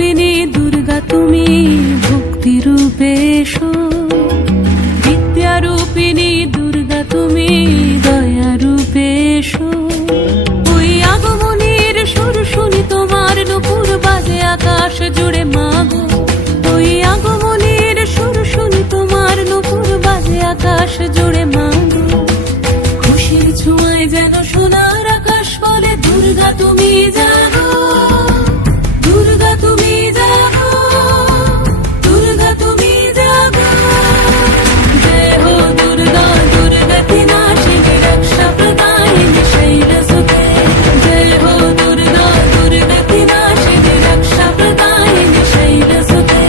রূপিণী দুর্গা তুমি ভক্তি রূপে এসো, বিদ্যা রূপিণী দুর্গা তুমি দয়া রূপে এসো। ওই আগমনের সুর শুনি তোমার নুপুর বাজে আকাশ জুড়ে মাগো, ওই আগমনের সুর শুনি তোমার নুপুর বাজে আকাশ জুড়ে মাগো। খুশির ছোঁয়ায় যেন সোনার আকাশ বলে দুর্গা তুমি জাগো, দুর্গা তুমি জাগো, দুর্গা তুমি জাগো। জয় হো দুর্গা দুর্গতি নাশিনী রক্ষা প্রদায়িনী শৈলসুতে, জয় হো দুর্গা দুর্গতি নাশিনী রক্ষা প্রদায়িনী শৈলসুতে।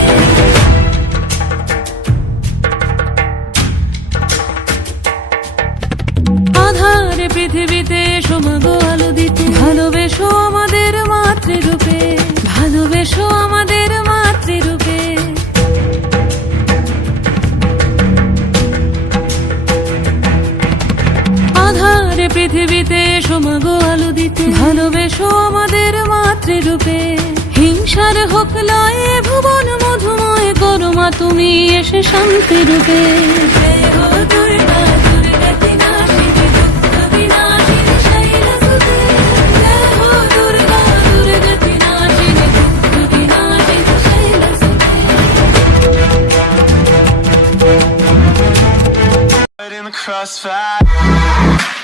আধারে পৃথিবীতে এসো মাগো আলো দিতে, ভালোবেসো আমাদের মাতৃরূপে, ভালোবেসো আমাদের মাতৃরূপে। আধারে পৃথিবীতে এসো মাগো আলো দিতে, ভালোবেসো আমাদের মাতৃরূপে। হিংসার হোক লয়ে ভুবন মধুময় করো মা তুমি এসে শান্তি রূপে। জয় হো দুর্গা দুর্গতি নাশিনী দুঃখ বিনাশিনী শৈলসুতে, জয় হো দুর্গা দুর্গতি নাশিনী দুঃখ বিনাশিনী শৈলসুতে। In the crossfire